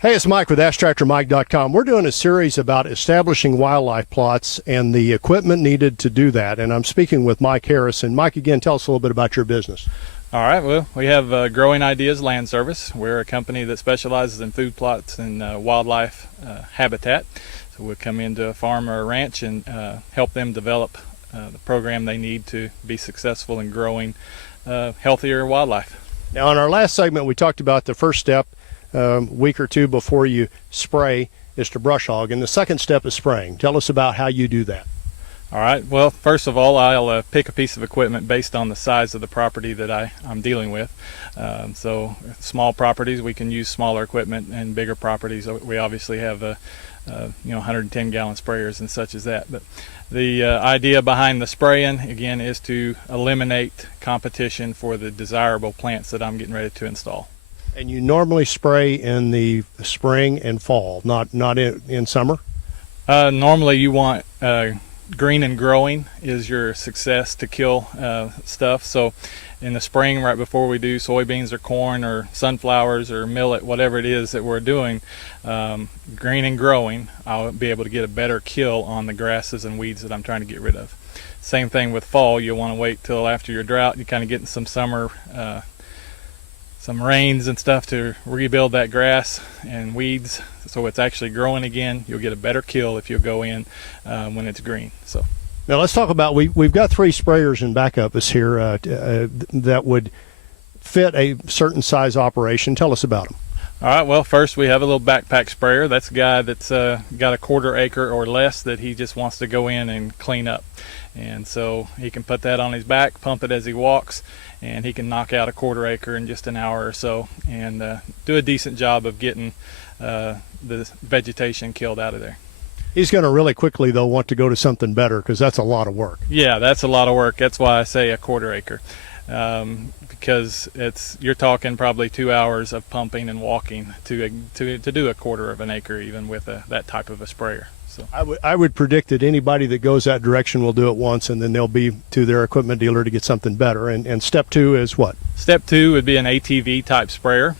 Hey, it's Mike with AskTractorMike.com. We're doing a series about establishing wildlife plots and the equipment needed to do that. And I'm speaking with Mike Harrison. Mike, again, tell us a little bit about your business. All right, well, we have Growing Ideas Land Service. We're a company that specializes in food plots and wildlife habitat. So we'll come into a farm or a ranch and help them develop the program they need to be successful in growing healthier wildlife. Now, in our last segment, we talked about the first step, week or two before you spray, is to brush hog, and the second step is spraying. Tell us about how you do that. All right, well, first of all, I'll pick a piece of equipment based on the size of the property that I'm dealing with. So small properties, we can use smaller equipment, and bigger properties, we obviously have 110-gallon sprayers and such as that. But the idea behind the spraying, again, is to eliminate competition for the desirable plants that I'm getting ready to install. And you normally spray in the spring and fall, not in summer? Normally you want green and growing is your success to kill stuff. So in the spring, right before we do soybeans or corn or sunflowers or millet, whatever it is that we're doing, green and growing, I'll be able to get a better kill on the grasses and weeds that I'm trying to get rid of. Same thing with fall. You'll want to wait till after your drought. You're kind of getting some summer some rains and stuff to rebuild that grass and weeds so it's actually growing again. You'll get a better kill if you go in when it's green. So now let's talk about, we've got 3 sprayers in back of us here that would fit a certain size operation. Tell us about them. All right, well, first we have a little backpack sprayer. That's a guy that's got a 1/4 acre or less that he just wants to go in and clean up. And so he can put that on his back, pump it as he walks, and he can knock out a 1/4 acre in just an hour or so and do a decent job of getting the vegetation killed out of there. He's going to really quickly, though, want to go to something better because that's a lot of work. Yeah, that's a lot of work. That's why I say a 1/4 acre. Because you're talking probably 2 hours of pumping and walking to do a 1/4 of an acre, even with that type of a sprayer. So I would predict that anybody that goes that direction will do it once, and then they'll be to their equipment dealer to get something better. And step 2 is what? Step 2 would be an ATV type sprayer.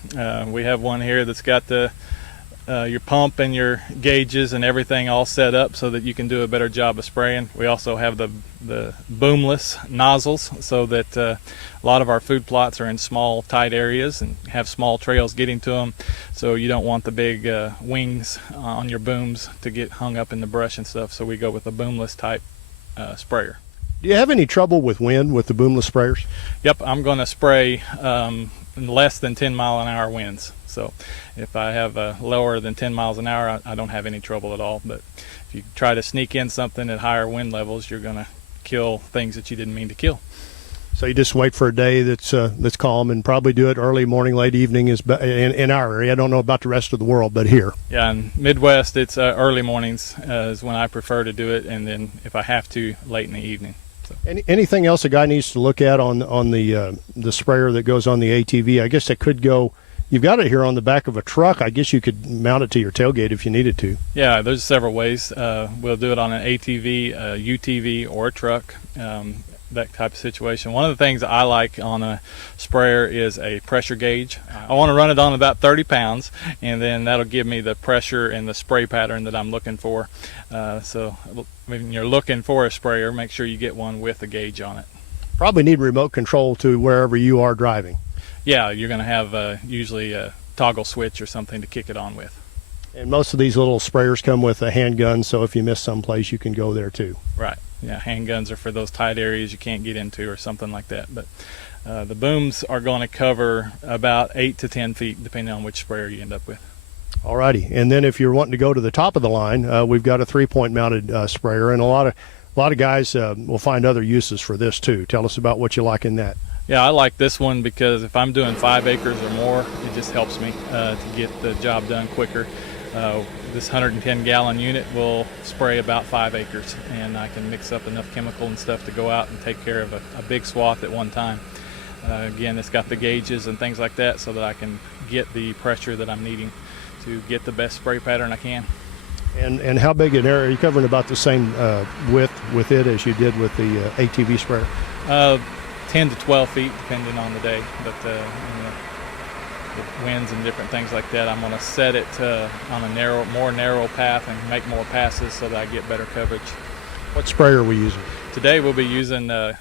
We have one here that's got your pump and your gauges and everything all set up so that you can do a better job of spraying. We also have the boomless nozzles so that a lot of our food plots are in small tight areas and have small trails getting to them, so you don't want the big wings on your booms to get hung up in the brush and stuff, so we go with a boomless type sprayer. Do you have any trouble with wind with the boomless sprayers? Yep, I'm going to spray in less than 10-mile-an-hour winds. So if I have lower than 10 miles an hour, I don't have any trouble at all. But if you try to sneak in something at higher wind levels, you're going to kill things that you didn't mean to kill. So you just wait for a day that's calm, and probably do it early morning, late evening is in our area. I don't know about the rest of the world, but here. Yeah, in Midwest, it's early mornings is when I prefer to do it, and then if I have to, late in the evening. So. Anything else a guy needs to look at on the sprayer that goes on the ATV? I guess it could go. You've got it here on the back of a truck. I guess you could mount it to your tailgate if you needed to. Yeah, there's several ways. We'll do it on an ATV, a UTV, or a truck, that type of situation. One of the things I like on a sprayer is a pressure gauge. I want to run it on about 30 pounds, and then that'll give me the pressure and the spray pattern that I'm looking for. So when you're looking for a sprayer, make sure you get one with a gauge on it. Probably need remote control to wherever you are driving. Yeah, you're going to have usually a toggle switch or something to kick it on with. And most of these little sprayers come with a handgun, so if you miss someplace, you can go there too. Right. Yeah, handguns are for those tight areas you can't get into or something like that. But the booms are going to cover about 8 to 10 feet, depending on which sprayer you end up with. Alrighty. And then if you're wanting to go to the top of the line, we've got a 3-point mounted sprayer, and a lot of guys will find other uses for this too. Tell us about what you like in that. Yeah, I like this one because if I'm doing 5 acres or more, it just helps me to get the job done quicker. This 110-gallon unit will spray about 5 acres, and I can mix up enough chemical and stuff to go out and take care of a big swath at one time. Again, it's got the gauges and things like that so that I can get the pressure that I'm needing to get the best spray pattern I can. And how big an area? Are you covering about the same width with it as you did with the ATV sprayer? 10 to 12 feet, depending on the day. But with winds and different things like that, I'm going to set it on a more narrow path and make more passes so that I get better coverage. What sprayer are we using? Today we'll be using a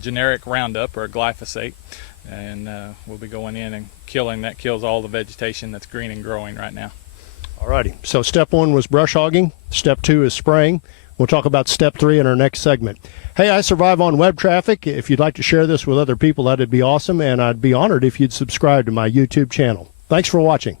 generic Roundup or a glyphosate, and we'll be going in and kills all the vegetation that's green and growing right now. Alrighty, so step 1 was brush hogging, step 2 is spraying. We'll talk about step 3 in our next segment. Hey, I survive on web traffic. If you'd like to share this with other people, that'd be awesome, and I'd be honored if you'd subscribe to my YouTube channel. Thanks for watching.